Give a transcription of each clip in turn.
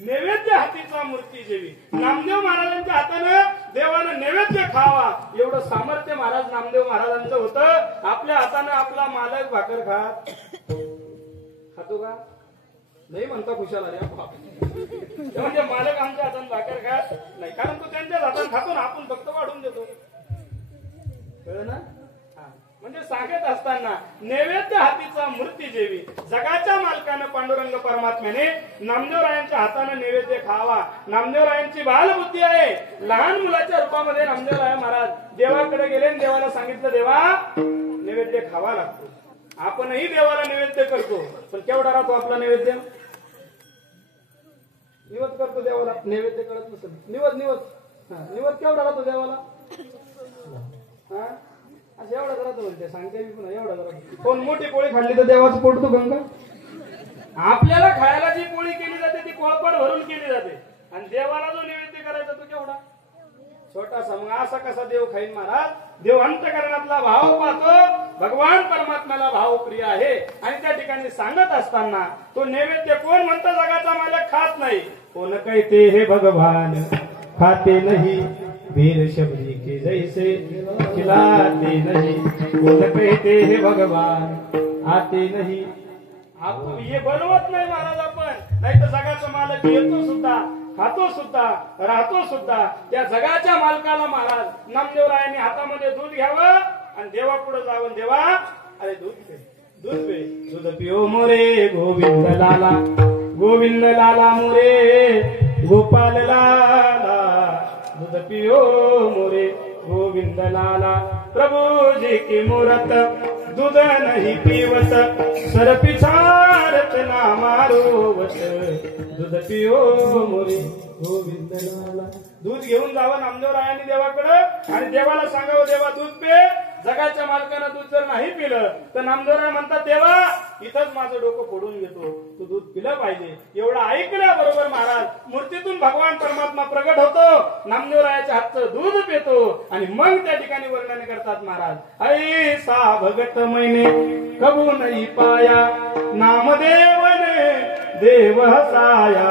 नैवेद्य हातीचा मूर्ती जेवी नामदेव महाराजांच्या हातानं देवानं नैवेद्य खावा एवढं सामर्थ्य महाराज नामदेव महाराजांचं होतं. आपल्या हातानं आपला मालक भाकर खातो का नाही म्हणता खुशाल अरे म्हणजे मालक आमच्या हातानं भाकर खात नाही कारण तो त्यांच्याच हातानं खातो ना आपण फक्त वाढून देतो कळलं ना. म्हणजे सांगत असताना नैवेद्य हातीचा मूर्ती जेवी जगाच्या मालकानं पांडुरंग परमात्म्याने नामदेवरायांच्या हाताने नैवेद्य खावा. नामदेवरायांची बालबुद्धी आहे. लहान मुलाच्या रूपामध्ये नामदेवराय महाराज देवाकडे गेले आणि देवाला सांगितलं देवा नैवेद्य खावा लागतो. आपणही देवाला नैवेद्य करतो पण केवढा राहतो आपला नैवेद्य निवत करतो देवाला नैवेद्य कळत नसेल निवत केवढा राहतो देवाला असं एवढा राहतो म्हणते सांगते मी पुन्हा एवढा राहतो. कोण मोठी पोळी खाल्ली तर देवाचं पोट दुखन का. आपल्याला खायला जी पोळी केली जाते ती पोळपाट भरून केली जाते आणि देवाला जो नैवेद्य करायचा तो केवढा छोटासा. मग असा कसा देव खाईन महाराज. देव अंतकरणातला भाव पाहतो. भगवान परमात्म्याला भाव प्रिय आहे आणि त्या ठिकाणी सांगत असताना तो नैवेद्य कोण म्हणतं जगाचा मालक खात नाही. कोण कहते हे भगवान खाते नाही वीर शबरी के जैसे खिलाते नहीं. कोण कहते हे भगवान आते नहीं. आपण हे बनवत नाही महाराज आपण नाही तर जगाचा मालक येतो सुद्धा खातो सुद्धा राहतो सुद्धा. त्या जगाच्या मालकाला महाराज नामदेवरायांनी हातामध्ये दूध घ्यावं आणि देवा पुढे जावं. देवा अरे दूध पे दूध पिओ मोरे गोविंद लाला मोरे गोपाल लाला दूध पिओ मोरे गोविंद लाला. प्रभु जी की मूरत दूध नहीं पीवत सर पिछारत ना मारोवत दूध पिओ मोरे गोविंद लाला. दूध घेऊन जावं नामदेवरायांनी देवाकडे आणि देवाला सांगावं देवा दूध पे. जगाच्या मालकानं दूध जर नाही पिलं तर नामदेवराय म्हणतात देवा इथंच माझं डोकं फोडून घेतो तू दूध पिलं पाहिजे. एवढं ऐकल्याबरोबर महाराज मूर्तीतून भगवान परमात्मा प्रगट होतो. नामदेवरायाच्या हातचं दूध पितो आणि मग त्या ठिकाणी वर्णन करतात महाराज ऐसा भगत मैने कबू नाही पाया नामदेवने देव हसाया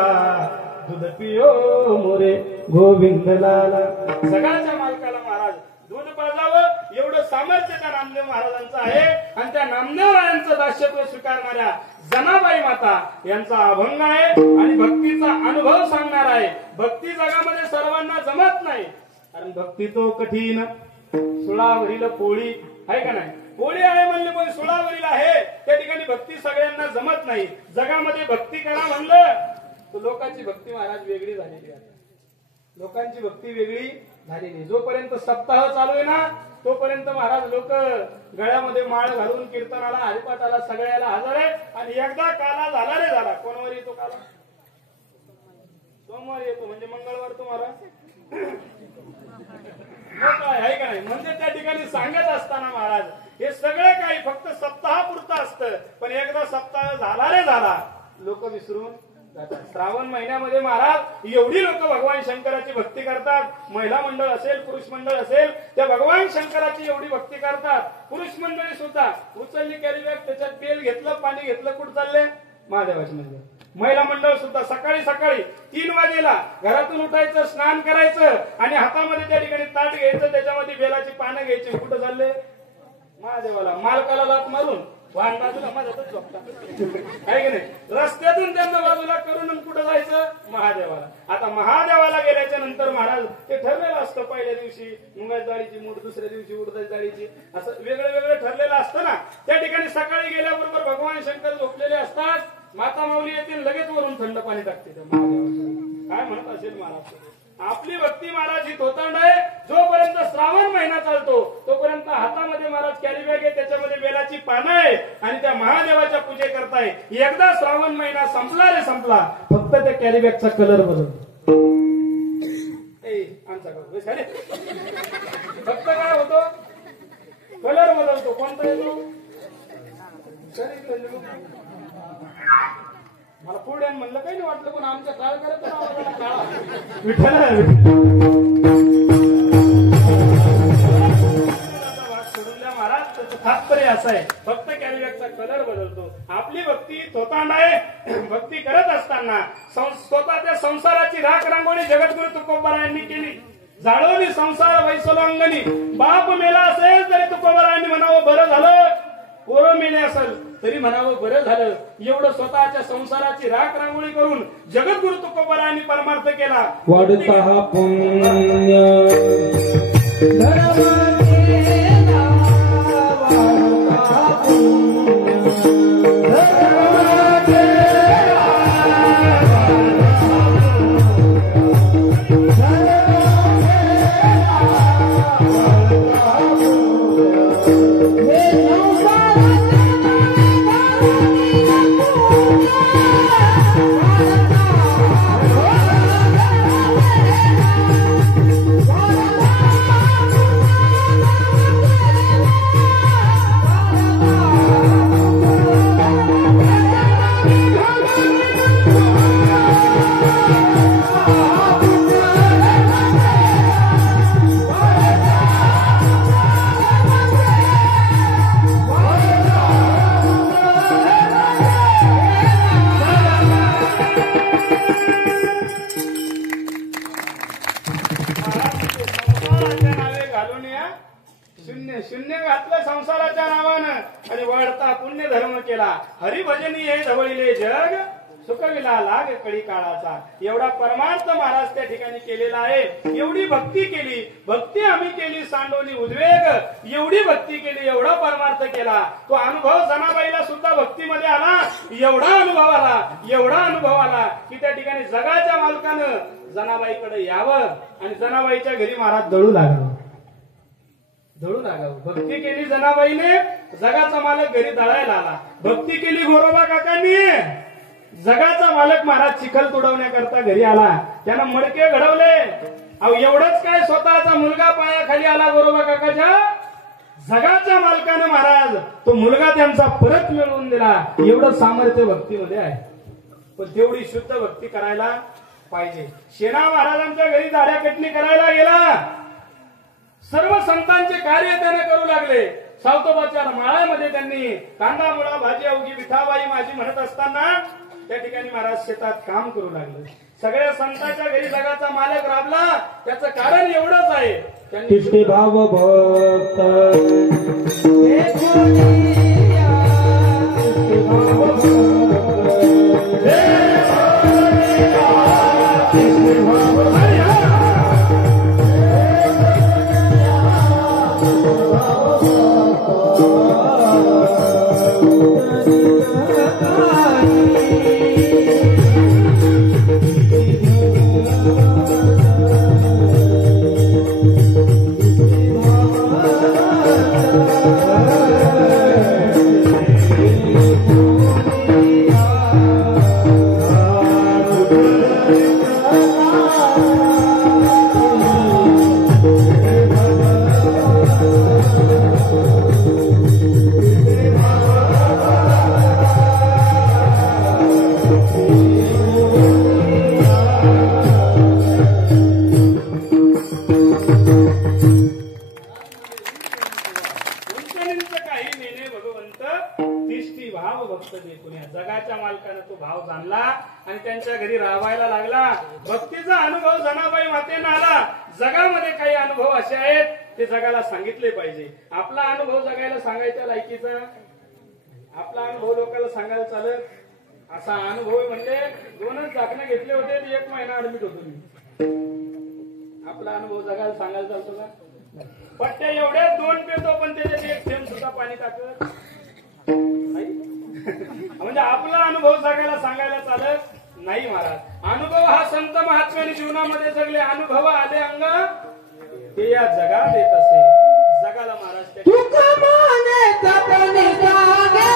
दूध पिओ मोरे गोविंद लाला. सगळ्याच्या मालकाला महाराज दूध पाजावं एवढं सामर्थ्य त्या नामदेव महाराजांचं आहे आणि त्या नामदेवरायांचं दास्यत्व स्वीकारणाऱ्या जनाबाई माता यांचा अभंग आहे आणि भक्तीचा अनुभव सांगणार आहे. भक्ती जगामध्ये सर्वांना जमत नाही कारण भक्ती तो कठीण सुळावरील पोळी आहे का नाही. पोळी आहे म्हणले पण सुळावरील आहे त्या ठिकाणी भक्ती सगळ्यांना जमत नाही. जगामध्ये भक्ती करा म्हणलं तर लोकांची भक्ती महाराज वेगळी झालेली आहे. लोकांची भक्ती वेगळी झालेली. जोपर्यंत सप्ताह चालू आहे ना तोपर्यंत महाराज लोक गळ्यामध्ये माळ घालून कीर्तनाला हरिपाठाला सगळ्याला हजर आहे आणि एकदा काला झाला रे झाला. कोणवर येतो काला सोमवार येतो म्हणजे मंगळवार तुम्हाला आहे का नाही. म्हणजे त्या ठिकाणी सांगत असताना महाराज हे सगळं काही फक्त सप्ताहापुरतं असतं पण एकदा सप्ताह झाला रे झाला लोक विसरून जातात. श्रावण महिन्यामध्ये महाराज एवढी लोक भगवान शंकराची भक्ती करतात. महिला मंडळ असेल पुरुष मंडळ असेल त्या भगवान शंकराची एवढी भक्ती करतात. पुरुष मंडळी सुद्धा उचलली कॅरी बॅग त्याच्यात तेल घेतलं पाणी घेतलं कुठं चालले महादेवाचे मंदिर. महिला मंडळ सुद्धा सकाळी 3 वाजेला घरातून उठायचं स्नान करायचं आणि हातामध्ये त्या ठिकाणी ताट घ्यायचं त्याच्यामध्ये बेलाची पानं घ्यायची कुठं चालले महादेवाला. मालकाला लात मारून वाहन बाजूला माझ्यातच झोपतात आहे की नाही. रस्त्यातून त्यांना बाजूला करून कुठं जायचं महादेवाला. आता महादेवाला गेल्याच्या नंतर महाराज ते ठरलेलं असतं. पहिल्या दिवशी मुंगाची डाळीची मूठ दुसऱ्या दिवशी उडदाची डाळीची असं वेगळं ठरलेलं असतं ना. त्या ठिकाणी सकाळी गेल्याबरोबर भगवान शंकर झोपलेले असतात. माता माऊली येतील लगेच वरून थंड पाणी टाकते महादेवाला. काय म्हणत असेल महाराज? आपली भक्ती महाराज ही थोतांड आहे. जोपर्यंत श्रावण महिना चालतो तोपर्यंत हातामध्ये महाराज कॅरी बॅग आहे, त्याच्यामध्ये बेलाची पानं आहे आणि त्या महादेवाच्या पूजे करताय. एकदा श्रावण महिना संपला रे संपला, फक्त त्या कॅरी बॅगचा कलर बदलतो. फक्त काय होतो? कलर बदलतो. कोणता येतो? मला पुढे म्हणलं काही नाही वाटलं, पण आमच्या काळ करत काळा महाराज तात्पर्य असं आहे, फक्त कॅरीबॅगचा कलर बदलतो. आपली भक्ती थोतांड आहे. भक्ती करत असताना स्वतःच्या संसाराची राख रांगोळी जगद्गुरु तुकोबारायांनी केली. जाळवली संसार वैसोलांगणी. बाप मेला असेल तरी तुकोबारायांनी म्हणावं बरं झालं, पोरं मेले असेल तरी म्हणावं बरं झालं. एवढं स्वतःच्या संसाराची राख रांगोळी करून जगद्गुरु तुकोबारायांनी परमार्थ केला. वाढता हा पुण्य शून्य घातलं संसाराच्या नावानं आणि वाढता पुण्य धर्म केला. हरिभजनी हे धवळीले जग सुखविला लाग कळी काळाचा. एवढा परमार्थ महाराज त्या ठिकाणी केलेला आहे. एवढी भक्ती केली, भक्ती आम्ही केली सांडोली उद्वेग. एवढी भक्ती केली, एवढा परमार्थ केला. तो अनुभव जनाबाईला सुद्धा भक्तीमध्ये आला. एवढा अनुभव आला, एवढा अनुभव आला की त्या ठिकाणी जगाच्या मालकानं जनाबाईकडे यावं आणि जनाबाईच्या घरी महाराज दळू लागावं. दळू लागावं. भक्ती केली जनाबाईने, जगाचा मालक घरी दळायला आला. भक्ती केली गोरोबा काकांनी, जगाचा मालक महाराज चिखल तुडवण्याकरता घरी आला. त्यानं मडके घडवले. अहो एवढंच काय, स्वतःचा मुलगा पायाखाली आला गोरोबा काकाच्या. जगाच्या मालकानं महाराज तो मुलगा त्यांचा परत मिळवून दिला. एवढं सामर्थ्य भक्तीमध्ये आहे. पण तेवढी शुद्ध भक्ती करायला पाहिजे. शेणा महाराजांच्या घरी दाढ्याकटणी करायला गेला. सर्व संतांचे कार्य त्याने करू लागले. सावतोबाच्या माळ्यामध्ये त्यांनी कांदा मुळा भाजी अवघी विठाबाई माझी म्हणत असताना त्या ठिकाणी महाराज शेतात काम करू लागले. सगळ्या संतांच्या घरी जगाचा मालक राबला. त्याचं कारण एवढंच आहे, तिष्ठे भाव भक्त जगाच्या मालकाने तो भाव जाणला आणि त्यांच्या घरी राहायला लागला. भक्तीचा अनुभव जनाबाई मातेनं आला. जगामध्ये काही अनुभव असे आहेत ते जगाला सांगितले पाहिजे. आपला अनुभव जगायला सांगायच्या लायकीचा, आपला अनुभव लोकांना सांगायला चालत असा अनुभव म्हणजे 2च दाखले घेतले होते, 1 महिना ऍडमिट होतो मी. आपला अनुभव जगायला सांगायला चालतो का? पट्ट्या एवढ्या 2 पेतो पण त्याच्यात 1 थेंब सुद्धा पाणी टाकत म्हणजे आपला अनुभव जगायला सांगायला चालत नाही महाराज, अनुभव हा संत महात्म्याने जीवनामध्ये जगले, अनुभव आले अंग ते या जगात येत असे. जगाला महाराज तुका माने तपनी जागे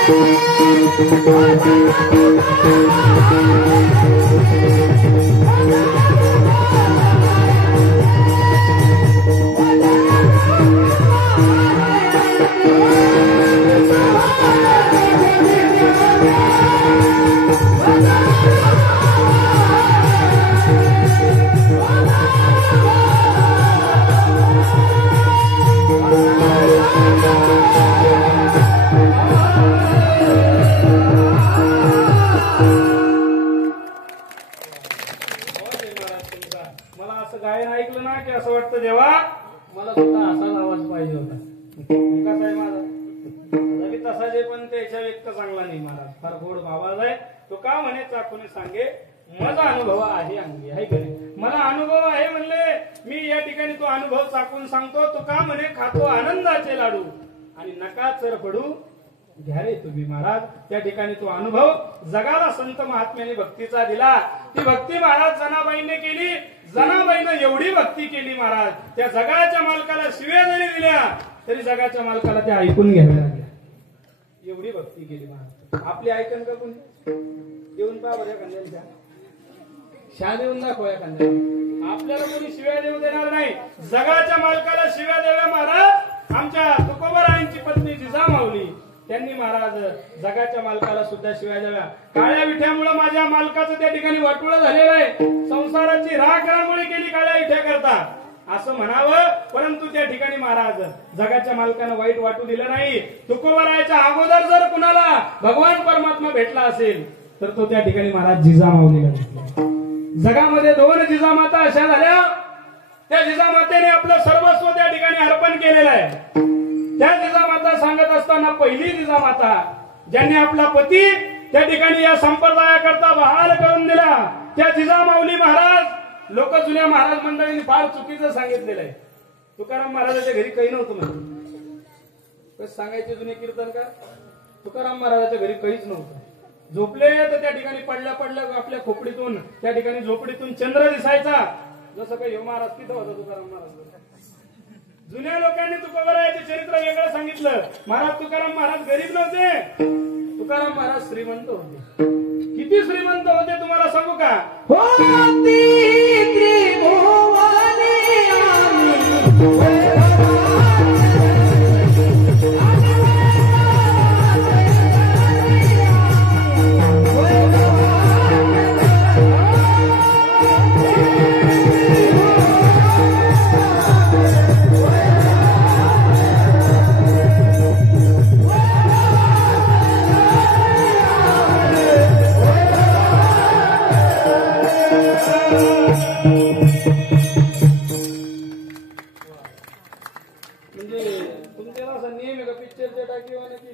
मला असं गायन ऐकलं ना की असं वाटतं देवा मला सुद्धा असाच आवाज पाहिजे होता. कसा आहे माझा तरी तसा जे, पण त्याच्या व्यक्त चांगला नाही महाराज, फार गोड आवाज आहे. तो का म्हणे चाकूने सांगे माझा अनुभव आहे अंगी आहे घरी, मला अनुभव आहे म्हणले मी या ठिकाणी तो अनुभव चाकून सांगतो. तो का म्हणे खातो आनंदाचे लाडू आणि नका चर पडू घ्या रे तुम्ही महाराज. त्या ठिकाणी तो अनुभव जगाला संत महात्म्याने भक्तीचा दिला. ती भक्ती महाराज जनाबाईने केली. जनाबाईनं एवढी भक्ती केली महाराज, त्या जगाच्या मालकाला शिव्या जरी दिल्या तरी जगाच्या मालकाला त्या ऐकून घ्याव्या लागल्या. एवढी भक्ती केली महाराज. आपली ऐकन का कोणी देऊन पहा बऱ्या कन्याच्या शा देऊन दाखवा या कन्या. आपल्याला कोणी शिव्या देऊ देणार नाही. जगाच्या मालकाला शिव्या द्याव्या महाराज. आमच्या तुकोबारायांची पत्नी जिजामाऊली त्यांनी महाराज जगाच्या मालकाला सुद्धा शिव्या द्याव्या. काळ्या विठ्यामुळे माझ्या मालकाचं त्या ठिकाणी वाटोळं झालेलं आहे, संसाराची राखरांमुळे केली काळ्या विठ्या करता असं म्हणावं. परंतु त्या ठिकाणी महाराज जगाच्या मालकानं वाईट वाटू दिलं नाही. तुकोबारायाच्या अगोदर जर कुणाला भगवान परमात्मा भेटला असेल तर तो त्या ठिकाणी महाराज जिजामाऊलीला भेटला. जगामध्ये 2 जिजामाता अशा झाल्या, त्या जिजामातेने आपलं सर्वस्व त्या ठिकाणी अर्पण केलेलं आहे. त्या जिजामाता सांगत असताना पहिली जिजामाता ज्यांनी आपला पती त्या ठिकाणी या संप्रदायाकरता बहाल करून दिला त्या जिजामाऊली महाराज. लोक जुन्या महाराज मंडळींनी फार चुकीचं सांगितलेलं आहे. तुकाराम महाराजाच्या घरी काही नव्हतं म्हणजे सांगायचे जुने कीर्तन का, तुकाराम महाराजाच्या घरी काहीच नव्हतं. झोपले तर त्या ठिकाणी पडल्या पडल्या आपल्या खोपडीतून त्या ठिकाणी झोपडीतून चंद्र दिसायचा. जसं काही महाराज तिथं होता तुकाराम महाराज. जुन्या लोकांनी तुकोबारायाचे चरित्र वेगळं सांगितलं. महाराज तुकाराम महाराज गरीब नव्हते, तुकाराम महाराज श्रीमंत होते. किती श्रीमंत होते तुम्हाला सांगू का. होती त्रिभुवनी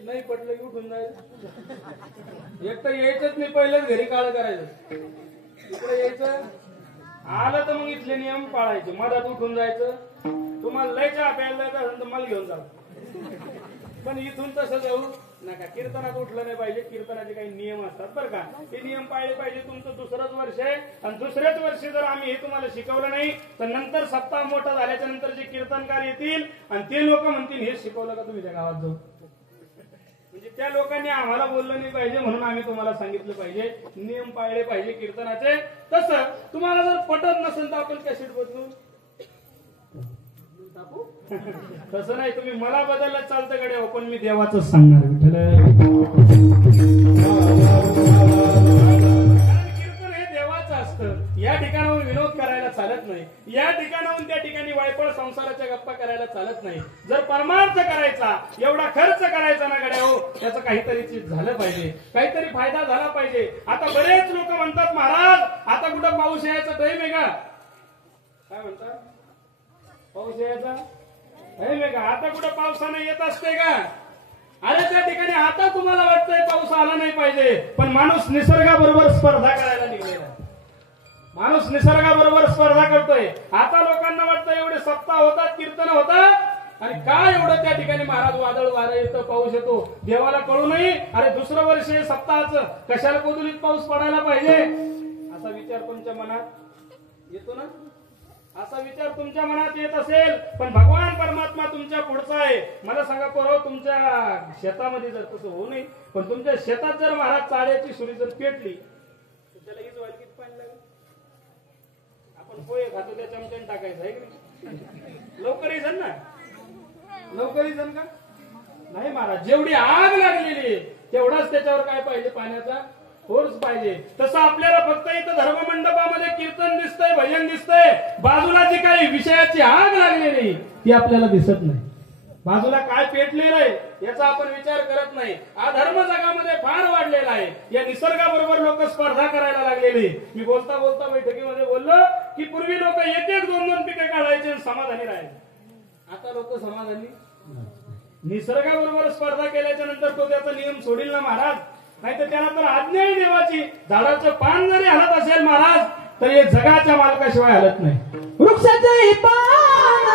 नाही पटलं की उठून जायचं. एक तर यायचंच नाही, पहिलेच घरी काळ करायचं. इकडे यायचं आलं तर मग इथले नियम पाळायचे, मधात उठून जायचं. तुम्हाला लय चहा प्यायला जायचं असेल तर मला घेऊन जा, पण इथून तसं जाऊ नका. कीर्तनात उठलं नाही पाहिजे. कीर्तनाचे काही नियम असतात बरं का, ते नियम पाळले पाहिजे. तुमचं 2रंच वर्ष आहे आणि 2ऱ्याच वर्षी जर आम्ही हे तुम्हाला शिकवलं नाही तर नंतर सप्ताह मोठा झाल्याच्या नंतर जे कीर्तनकार येतील आणि ते लोक म्हणतील हे शिकवलं का तुम्ही त्या गावात जाऊ. म्हणजे त्या लोकांनी आम्हाला बोललं नाही पाहिजे म्हणून आम्ही तुम्हाला सांगितलं पाहिजे. नियम पाळले पाहिजे कीर्तनाचे. तसं तुम्हाला जर पटत नसेल तर आपण कॅसेट बदलू टाकू. तसं नाही, तुम्ही मला बदललं चालतं गड्या, पण मी देवाच सांगणार. कीर्तन हे देवाचं असतं. या ठिकाणाहून विनोद करायला चालत नाही. या ठिकाणाहून त्या ठिकाणी वायपळ संसाराच्या गप्पा करायला चालत नाही. जर परमार्थ करायचा, एवढा खर्च करायचा ना गड्या हो, त्याचं काहीतरी झालं पाहिजे, काहीतरी फायदा झाला पाहिजे. आता बरेच लोक म्हणतात महाराज आता कुठं पाऊस यायचा टाइम आहे का. काय म्हणतात पाऊस यायचा टाइम आहे का. आता कुठं पावसाने येत असते का. अरे त्या ठिकाणी आता तुम्हाला वाटतंय पाऊस आला नाही पाहिजे, पण माणूस निसर्गाबरोबर स्पर्धा करायला निघालेला. माणूस निसर्गाबरोबर स्पर्धा करतोय. आता लोकांना वाटतं एवढे सप्ताह होतात, कीर्तन होतात आणि काय एवढं त्या ठिकाणी महाराज वादळ वारा येतं, पाऊस येतो, देवाला कळू नये. अरे 2रं वर्ष सप्ताहाचं कशाला कोदुलीत पाऊस पडायला पाहिजे. असा विचार तुमच्या मनात येतो ना? असा विचार तुमच्या मनात येत असेल, पण भगवान परमात्मा तुमच्या पुढचा आहे. मला सांगा पोरं, तुमच्या शेतामध्ये जर तसं होऊ नये, पण तुमच्या शेतात जर महाराज चाळ्याची सुरी जर पेटली तर त्याला हीच व्हायला किती पाणी लागेल? आपण पोहे खातो त्या चमच्याने टाकायचं आहे की नाही? लवकर येईल ना? लवकर येईल का? नाही महाराज, जेवढी आग लागलेली तेवढाच त्याच्यावर काय पाहिजे? पाण्याचा फोर्स पाहिजे. तसं आपल्याला फक्त इथं धर्ममंडपामध्ये कीर्तन दिसतंय, भजन दिसतंय, बाजूला जी काही विषयाची आग लागलेली ती आपल्याला दिसत नाही. बाजूला काय पेटलेलं आहे याचा आपण विचार करत नाही. अधर्म जगामध्ये फार वाढलेला आहे. या निसर्गाबरोबर लोक स्पर्धा करायला लागलेली. मी बोलता बोलता बैठकीमध्ये बोललो की पूर्वी लोक एक एक दोन दोन पिके काढायचे आणि समाधानी राहायचे. आता लोक समाधानी निसर्गाबरोबर स्पर्धा केल्याच्या नंतर तो त्याचा नियम सोडील ना महाराज? नाही तर त्याला तर आज्ञा आहे देवाची. झाडाचं पान जरी हलत असेल महाराज तर हे जगाच्या मालकाशिवाय हलत नाही. वृक्षाचे पान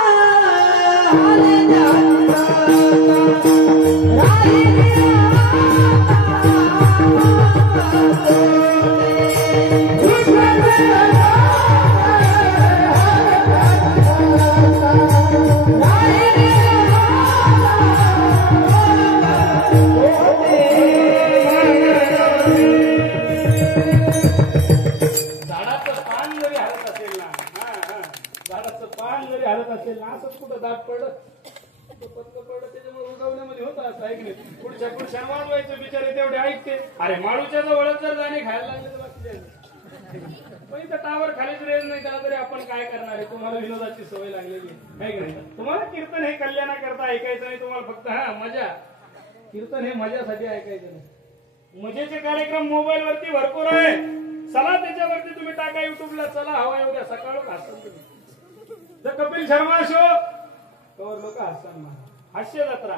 हले असंच कुठं दाट पडलं त्याच्यामुळे उगवण्यामध्ये होता असं ऐकले. पुढच्या पुढच्या वाजवायचं बिचारे तेवढे ऐकते. अरे माळूच्या जवळच जर जाणे खायला लागले तर बाकी पण इथं टावर खालीच रेंज नाही त्याला तरी आपण काय करणार आहे? तुम्हाला विनोदाची सवय लागलेली आहे की नाही? तुम्हाला कीर्तन हे कल्याणाकरता ऐकायचं नाही, तुम्हाला फक्त मजा. कीर्तन हे मजासाठी ऐकायचं नाही. मजेचे कार्यक्रम मोबाईल वरती भरपूर आहे. चला त्याच्यावरती तुम्ही टाका युट्यूबला, चला हवा एवढ्या सकाळ हसतात तुम्ही. जर कपिल शर्मा शो तर लोक हसतात. हास्य जत्रा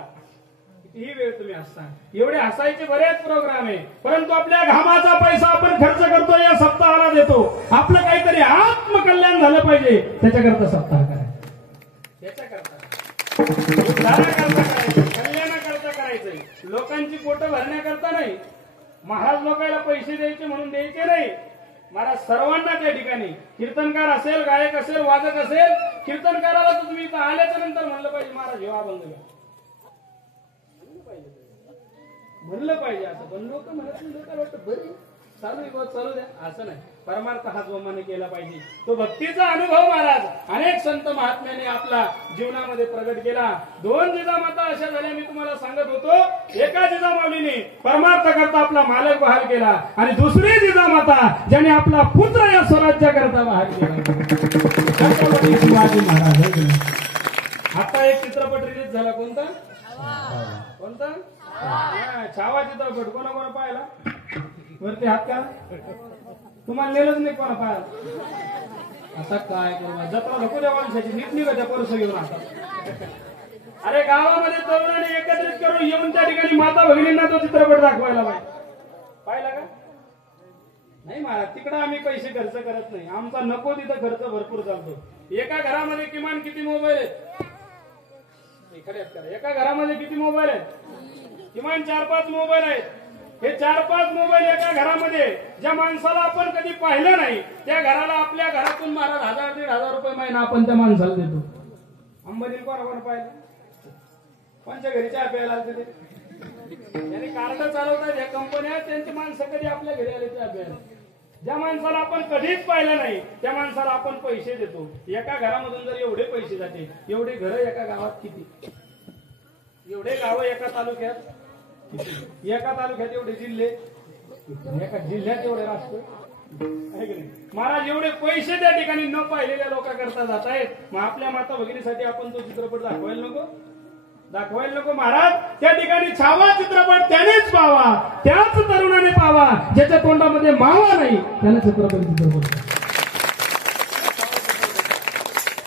कितीही वेळ तुम्ही हसता. एवढे हसायचे बरेच प्रोग्राम आहे, परंतु आपल्या घामाचा पैसा आपण खर्च करतो या सप्ताहाला देतो. आपलं काहीतरी आत्मकल्याण झालं पाहिजे त्याच्याकरता सप्ताह करायचा. त्याच्याकरता उद्धाराकरता करायचं, कल्याणाकरता करायचंय. लोकांची पोटं भरण्याकरता नाही. महाराज लोकांना पैसे द्यायचे म्हणून द्यायचे नाही. महाराज सर्वांना त्या ठिकाणी कीर्तनकार असेल, गायक असेल, वादक असेल, कीर्तनकाराला तर तुम्ही इथं आल्याच्या नंतर म्हणलं पाहिजे महाराज हे अभंग घ्या, म्हणलं पाहिजे. असं पण लोक म्हणत नाही. लोकांना वाटतं बरे चालू आहे, चालू द्या, असं नाही. परमार्थ हा जोमाने केला पाहिजे. तो भक्तीचा अनुभव महाराज अनेक संत महात्म्याने आपला जीवनामध्ये प्रगट केला. 2 जिजामाता अशा झाल्या मी तुम्हाला सांगत होतो. एका जिजामाऊलीने परमार्थ करता आपला मालक बहाल केला आणि दुसरी जिजामाता ज्याने आपला पुत्र या स्वराज्याकरता बहाल केला शिवाजी महाराज. आता एक चित्रपट रिलीज झाला. कोणता? कोणता? छावा चित्रपट. कोणा कोणा पाहिला? वरती हात का? तुम्हाला नेलंच नाही कोणा पाहिला? आता काय करू? जत्रा नको द्या माणसाची. नीट निघा परस घेऊन आता. अरे गावामध्ये तरुणांनी एकत्रित करून येऊन त्या ठिकाणी माता भगिनींना तो चित्रपट दाखवायला पाहिला का? नाही महाराज, तिकडं आम्ही पैसे खर्च करत नाही. आमचा नको तिथं खर्च भरपूर चालतो. एका घरामध्ये किमान किती मोबाईल आहेत? एका घरामध्ये किती मोबाईल आहेत? किमान 4-5 मोबाईल आहेत. हे 4-5 मोबाईल एका घरामध्ये ज्या माणसाला आपण कधी पाहिलं नाही त्या घराला आपल्या घरातून महाराज 1000-1500 रुपये महिना आपण त्या माणसाला देतो. अंबानी कोणाकोण पाहिलं? कोणच्या घरी चहा प्यायला आले ते? त्यांनी कार्ड चालवतात या कंपन्या, त्यांची माणसं कधी आपल्या घरी आले चहा प्यायला. ज्या माणसाला आपण कधीच पाहिलं नाही त्या माणसाला आपण पैसे देतो. एका घरामधून जर एवढे पैसे जाते, एवढे घरं एका गावात किती? एवढे गावं एका तालुक्यात, एका तालुक्यात एवढे जिल्हे, एका जिल्ह्यात एवढे राष्ट्र. महाराज एवढे पैसे त्या ठिकाणी न पाहिलेल्या लोकांकरता जात आहेत. मग आपल्या माता भगिनीसाठी आपण तो चित्रपट दाखवायला नको? दाखवायला नको महाराज. त्या ठिकाणी छावा चित्रपट त्यानेच पाहावा, त्याच तरुणाने पाहावा ज्याच्या तोंडामध्ये मावा नाही, त्याला चित्रपट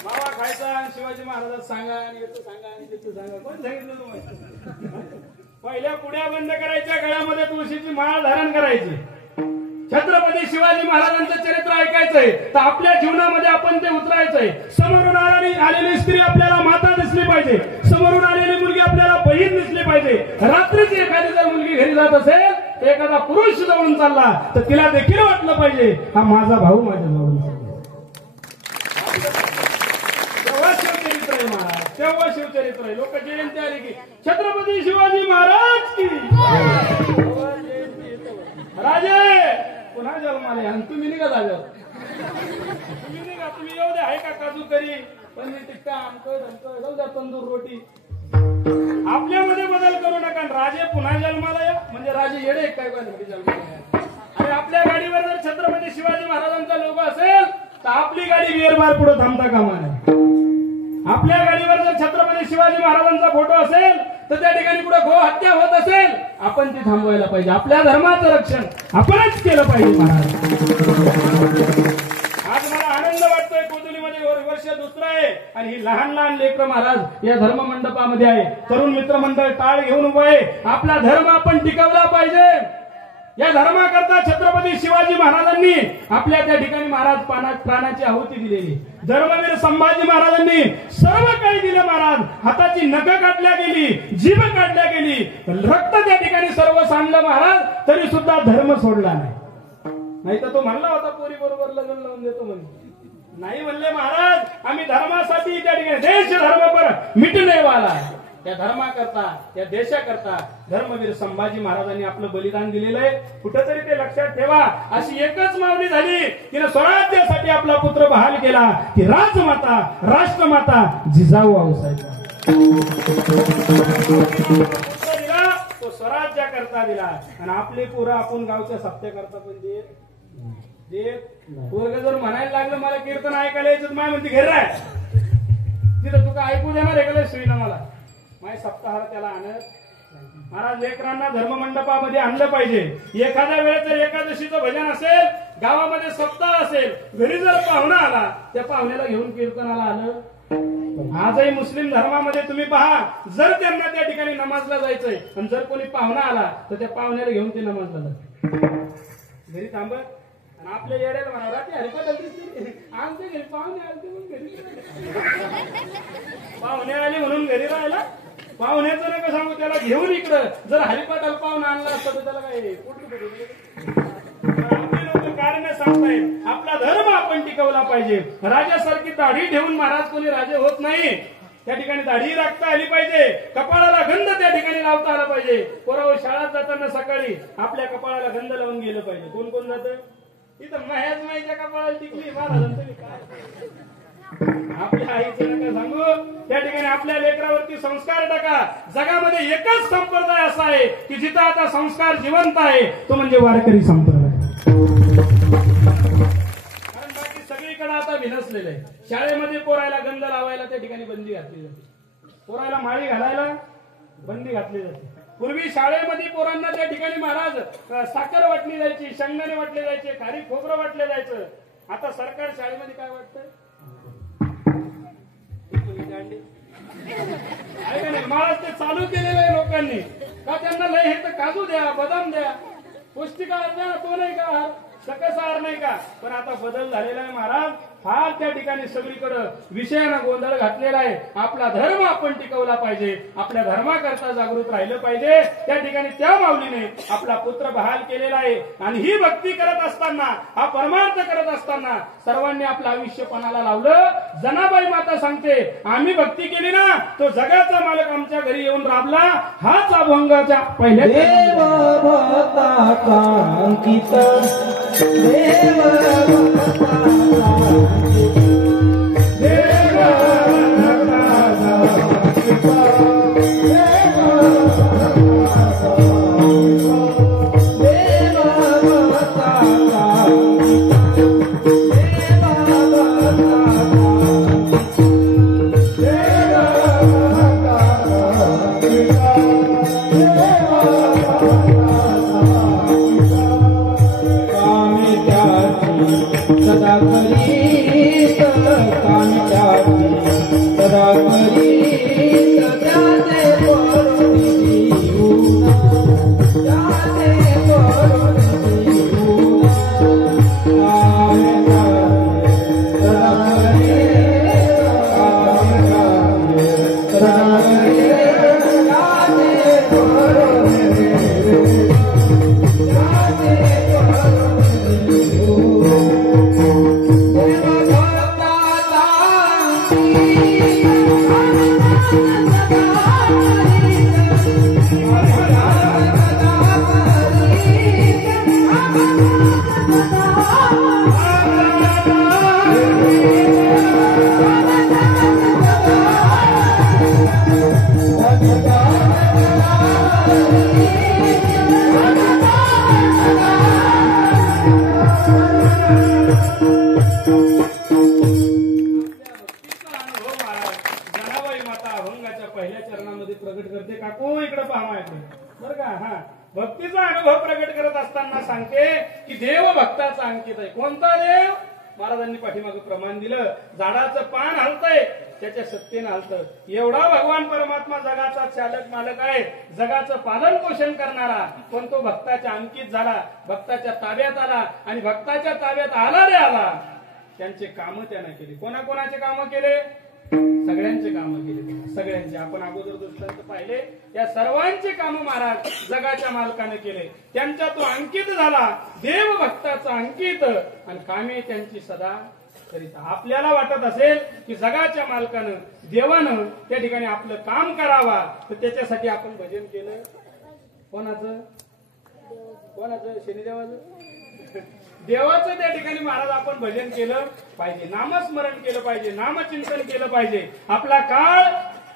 मावा खायचा. शिवाजी महाराज सांगा आणि येतो सांगा आणि तिथं सांगा. कोण सांगितलं तुम्हाला? पहिल्या पुड्या बंद करायच्या, गळ्यामध्ये तुळशीची माळ धारण करायची. छत्रपती शिवाजी महाराजांचं चरित्र ऐकायचंय तर आपल्या जीवनामध्ये आपण ते उतरायचंय. समोरून आलेली स्त्री आपल्याला माता दिसली पाहिजे, समोरून आलेली मुलगी आपल्याला बहीण दिसली पाहिजे. रात्रीची एखादी जर मुलगी घरी जात असेल तर एखादा पुरुष जवळून चालला तर तिला देखील वाटलं पाहिजे हा माझा भाऊ माझ्या जवळून चालला. तेव्हा शिवचरित्र आहे महाराज, तेव्हा शिवचरित्र आहे. लोक जयंती आली की छत्रपती शिवाजी महाराज की राजे पुन्हा जन्माले आणि तुम्ही निघा जाग्यावर, तुम्ही निघा, तुम्ही येऊ द्या. आहे का काजू करी पनीर टिक्का आमकं धमकं जाऊ द्या, तंदूर रोटी. आपल्यामध्ये बदल करू नका. राजे पुन्हा जन्माला या म्हणजे राजे येडे काय जन्माला. आणि आपल्या गाडीवर जर छत्रपती शिवाजी महाराजांचा लोगो असेल तर आपली गाडी वीरबार पुढे थांबता कामा नये. आपल्या गाडीवर जर छत्रपती शिवाजी महाराजांचा फोटो असेल तर त्या ठिकाणी पुढे गो हत्या होत असेल आपण ती थांबवायला पाहिजे. आपल्या धर्माचं रक्षण आपणच केलं पाहिजे महाराज. आज मला आनंद वाटतोय कोथुलीमध्ये वर्ष दुसरं आहे आणि ही लहान लहान लेकरं महाराज या धर्म मंडपामध्ये आहे. तरुण मित्र मंडळ टाळ घेऊन उभं आहे. आपला धर्म आपण टिकवला पाहिजे. या धर्माकरता छत्रपती शिवाजी महाराजांनी आपल्या त्या ठिकाणी महाराज प्राणाची आहुती दिलेली. धर्मवीर संभाजी महाराजांनी सर्व काही दिलं महाराज. हाताची नखं काढल्या गेली, जीभ काढल्या गेली, रक्त त्या ठिकाणी सर्व सांडलं महाराज, तरी सुद्धा धर्म सोडला नाही तर तो म्हणला होता पोरी बरोबर लग्न लावून देतो म्हणजे. नाही म्हणले महाराज, आम्ही धर्मासाठी त्या ठिकाणी देश धर्म पर मिटणे वाला त्या धर्माकरता त्या देशाकरता धर्मवीर संभाजी महाराजांनी आपलं बलिदान दिलेलं आहे. कुठेतरी ते लक्षात ठेवा. अशी एकच मागणी झाली तिने स्वराज्यासाठी आपला पुत्र बहाल केला की राजमाता राष्ट्रमाता जिजाऊ आऊसाहेब दिला तो स्वराज्याकरता दिला. आणि आपले पोरं आपण गावच्या सत्याकरता पण देत पोरग जर म्हणायला लागलं मला कीर्तन ऐकायला यायचं माय म्हणते घेर राय तिथं तुका ऐकू देणार ऐकलं श्रीना मला माय सप्ताहार त्याला आणत महाराज. लेकरांना धर्ममंडपामध्ये आणलं पाहिजे. एखाद्या वेळेस जर एकादशीचं भजन असेल, गावामध्ये सप्ताह असेल, घरी जर पाहुणा आला त्या पाहुण्याला घेऊन कीर्तनाला आलं. आजही मुस्लिम धर्मामध्ये तुम्ही पहा, जर त्यांना त्या ठिकाणी नमाजला जायचंय आणि जर कोणी पाहुणा आला तर त्या पाहुण्याला घेऊन ते नमाजला जातात. घरी थांबत आणि आपल्या येड्याला म्हणा रात्री हरिपाठ आमच्या घरी पाहुणे आले म्हणून घरी पाहुणे आले म्हणून घरी राहायला. पाहुण्याचं नका सांगू त्याला घेऊन इकडं. जर हरिपाठाला पाहुणा आणला असता तर त्याला काय आपले लोक कारण सांगतायत. आपला धर्म आपण टिकवला पाहिजे. राजासारखी दाढी ठेवून महाराज कोणी राजे होत नाही. त्या ठिकाणी दाढी राखता आली पाहिजे. कपाळाला गंध त्या ठिकाणी लावता आला पाहिजे. पोरावर शाळेत जाताना सकाळी आपल्या कपाळाला गंध लावून गेलं पाहिजे. कोण कोण जातं इथं मह्याच माईच्या कपाळाला टिकली महाराजांचं काय. आपल्या आईचं नका सांगू. त्या ठिकाणी आपल्या लेकरावरती संस्कार टाका. जगामध्ये एकच संप्रदाय असा आहे की जिथं आता संस्कार जिवंत आहे तो म्हणजे वारकरी संप्रदाय. कारण बाकी सगळीकडे आता विनसलेलं आहे. शाळेमध्ये पोरायला गंध लावायला त्या ठिकाणी बंदी घातली जाते. पोरायला माळी घालायला बंदी घातली जाते. पूर्वी शाळेमध्ये पोरांना त्या ठिकाणी महाराज साखर वाटली जायची, शेंगदाणे वाटले जायचे, खारी खोबरं वाटलं जायचं. आता सरकार शाळेमध्ये काय वाटतंय महाराज ते चालू केलेलं आहे लोकांनी. का त्यांना लय हे तर काजू द्या, बदाम द्या, पौष्टिक आहार द्या, तो नाही का आहार, सकस आहार नाही का. पण आता बदल झालेला आहे महाराज. फार त्या ठिकाणी सगळीकडे विषयानं गोंधळ घातलेला आहे. आपला धर्म आपण टिकवला पाहिजे. आपल्या धर्माकरता जागृत राहिलं पाहिजे. त्या ठिकाणी त्या माऊलीने आपला पुत्र बहाल केलेला आहे. आणि ही भक्ती करत असताना, हा परमार्थ करत असताना सर्वांनी आपलं आयुष्य पणाला लावलं. जनाबाई माता सांगते आम्ही भक्ती केली ना तो जगाचा मालक आमच्या घरी येऊन राबला. हाच अभंगाच्या पहिल्या देव भक्ता कांकित देव सदा पहिल्या चरणामध्ये प्रगट करते. काकू इकडे पहा इकडे बरं का. हा, भक्तीचा अनुभव प्रगट करत असताना सांगते की देव भक्ताचा अंकित आहे. कोणता देव? महाराजांनी पाठीमागे प्रमाण दिलं. झाडाचं पान हलतंय त्याच्या सत्तेनं हलतं. एवढा भगवान परमात्मा जगाचा चालक मालक आहे, जगाचं पालन पोषण करणारा. पण तो भक्ताच्या अंकित झाला, भक्ताच्या ताब्यात आला. आणि भक्ताच्या ताब्यात आला रे आला, त्यांचे कामं त्यानं केले. कोणाकोणाचे कामं केले? सगळ्यांचे कामं केले. सगळ्यांचे. आपण अगोदर दृष्टांत पाहिले, या सर्वांचे कामं महाराज जगाच्या मालकाने केले. त्यांचा तो अंकित झाला, देव भक्ताचा अंकित. आणि कामे त्यांची सदा करीत. आपल्याला वाटत असेल की जगाच्या मालकानं देवानं त्या ठिकाणी आपलं काम करावा, तर त्याच्यासाठी आपण भजन केलं. कोणाचं? कोणाचं? शनिदेवाचं? देवाचं त्या ठिकाणी महाराज आपण भजन केलं पाहिजे, नामस्मरण केलं पाहिजे, नामचिंतन केलं पाहिजे. आपला काळ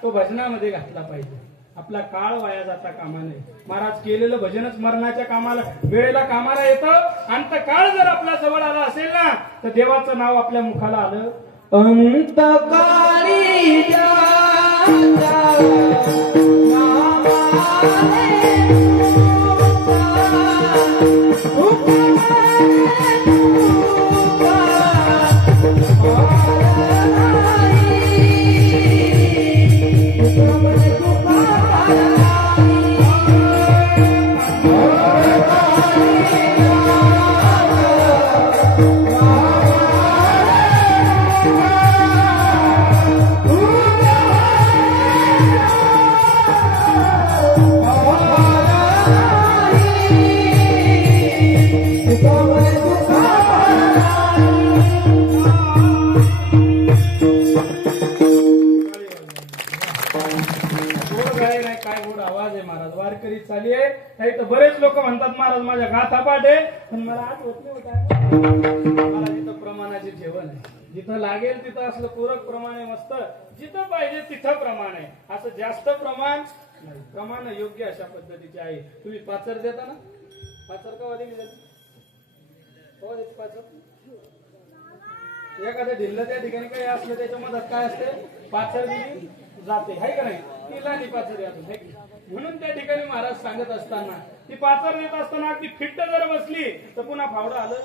तो भजनामध्ये घातला पाहिजे. आपला काळ वाया जाता कामा नये. महाराज केलेलं भजनच मरणाच्या कामाला वेळेला कामाला येतं. अंत काळ जर आपल्या जवळ आला असेल ना, तर देवाचं नाव आपल्या मुखाला आलं. अंतकाळी बरेच लोक म्हणतात महाराज माझ्या गाथा पाठ आहे, पण मला आठवत नाही होता. मला जिथं प्रमाणाचे जेवण आहे, जिथं लागेल तिथं असलं पूरक प्रमाण आहे मस्त, जिथं पाहिजे तिथं प्रमाण आहे. असं जास्त प्रमाण नाही, प्रमाण योग्य अशा पद्धतीचे आहे. तुम्ही पाचर देता ना, पाचर का दिली जाते? पाचर एखाद्या ढिल्ल त्या ठिकाणी काही असलं त्याच्यामध्ये काय असते? पाचर दिली जाते, आहे का नाही? तिला नाही पाचर यातून. म्हणून त्या ठिकाणी महाराज सांगत असताना, ती पाचर देत असताना अगदी फिट्ट जर बसली तर पुन्हा फावडं आलं.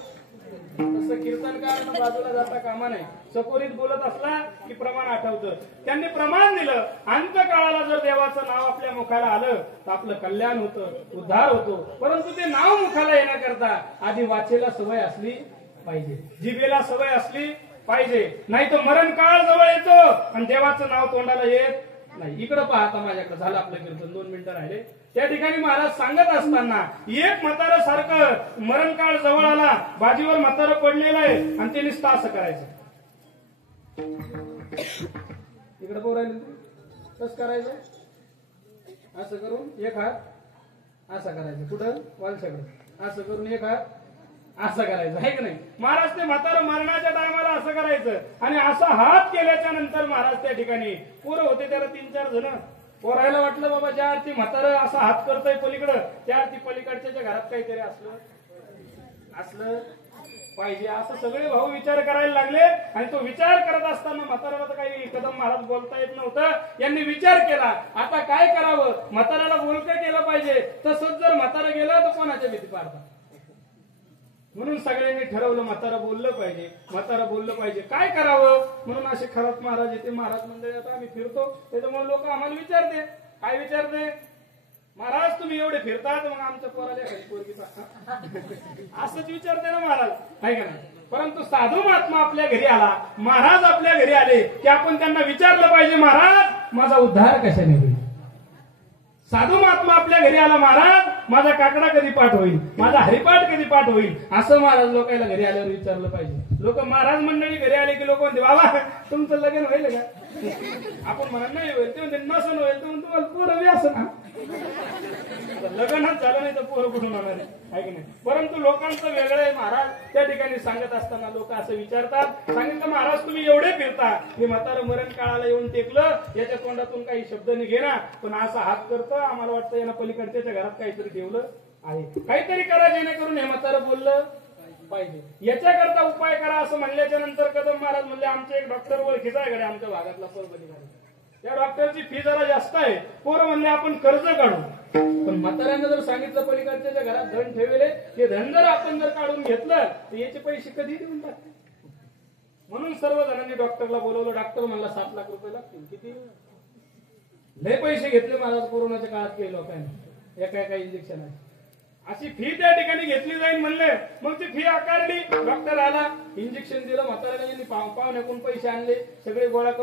तसं कीर्तनकार बाजूला जाता कामा नाही. सकोरीत बोलत असला की प्रमाण आठवतं. त्यांनी प्रमाण दिलं. अंतकाळाला जर देवाचं नाव आपल्या मुखाला आलं तर आपलं कल्याण होतं, उद्धार होतो. परंतु ते नाव मुखाला येण्याकरता आधी वाचेला सवय असली पाहिजे, जिभेला सवय असली पाहिजे. नाही तर मरण काळ जवळ येतो आणि देवाचं नाव तोंडाला येत नाही. इकडं पाहता माझ्याकडे झालं आपलं कीर्तन, 2 मिनिटं राहिले. त्या ठिकाणी महाराज सांगत असताना, एक म्हातारं सारखं मरण काळ जवळ आला, बाजीवर म्हातारं पडलेलं आहे आणि ते नुसतं असं करायचं. इकडे पोर राहिले कसं करायचं? असं करून एक हात असं करायचं, कुठं? वालशाकडे. असं करून एक हात असं करायचं, आहे की नाही? महाराज ते म्हातारं मरणाच्या टायमाला असं करायचं. आणि असा हात केल्याच्या नंतर महाराज त्या ठिकाणी पोरं होते त्याला 3-4 जण. पोरायला वाटलं बाबा ज्या अर्थी म्हातारं असा हात करतोय पलीकडं, त्या अर्थी पलीकडच्या घरात काहीतरी असलं पाहिजे. असं सगळे भाऊ विचार करायला लागले. आणि तो विचार करत असताना म्हाताऱ्याला तर काही कदम महाराज बोलता येत नव्हतं. यांनी विचार केला, आता काय करावं? म्हाताऱ्याला बोलकं केलं पाहिजे. तसंच जर म्हातारं गेलं तर कोणाच्या भीती पाडतात. म्हणून सगळ्यांनी ठरवलं म्हातारं बोललं पाहिजे, म्हातारं बोललं पाहिजे. काय करावं? म्हणून असे खरंच महाराज येते. महाराज मंडळी आता आम्ही फिरतो, त्याच्यामुळे लोक आम्हाला विचारते. काय विचारते? महाराज तुम्ही एवढे फिरतात, मग आमच्या पोराला खाली पोरगी असंच विचारते ना महाराज, आहे का नाही? परंतु साधू महात्मा आपल्या घरी आला, महाराज आपल्या घरी आले की आपण त्यांना विचारलं पाहिजे, महाराज माझा उद्धार कशाने होईल? साधू महात्मा आपल्या घरी आला, महाराज माझा काकडा कधी पाठ होईल, माझा हरिपाठ कधी पाठ होईल, असं महाराज लोकांना घरी आल्यावर विचारलं पाहिजे. लोक महाराज मंडळी घरी आले की लोक म्हणते, बाबा तुमचं लग्न होईल का? आपण म्हणा नाही होईल, ते म्हणते नसन होईल, तर तुम्हाला पोरं बी असं ना. लग्नच झालं नाही तर पोरं कुठून होणार आहे की नाही? परंतु लोकांचं वेगळं आहे. महाराज त्या ठिकाणी सांगत असताना लोक असं विचारतात. सांगितलं महाराज तुम्ही एवढे फिरता, हे म्हातारं मरण काळाला येऊन टेकलं, याच्या तोंडातून काही शब्द निघेना, पण असा हात करतं बाबा आम्हाला वाटतं यांना पलीकडच्या घरात काहीतरी ठेवलं आहे, काहीतरी करा जेणेकरून हे म्हातारं बोललं पाहिजे, याच्याकरता उपाय करा असं म्हणल्याच्या नंतर कदम महाराज म्हणले आमचे एक डॉक्टर ओळखीचा आहे गड्या आमच्या भागातला परभणी, त्या डॉक्टरची फी जरा जास्त आहे, पोरं म्हणले आपण कर्ज काढू, पण म्हाताऱ्यांना जर सांगितलं पलीकडच्या घरात धन ठेवले ते धन जर आपण जर काढून घेतलं तर याचे पैसे कधी देऊन टाकते. म्हणून सर्व जणांनी डॉक्टरला बोलवलं. डॉक्टर म्हणला 7 लाख रुपये लागतील. किती लय पैसे घेतले महाराज कोरोनाच्या काळात काही लोकांनी एका इंजेक्शन आहे अशी फी त्या ठिकाणी घेतली जाईल म्हणले. मग ती फी आकारली, डॉक्टर आला, इंजेक्शन दिलं, म्हाताऱ्याने पाहुण्याकडून पैसे आणले, सगळे गोळा करून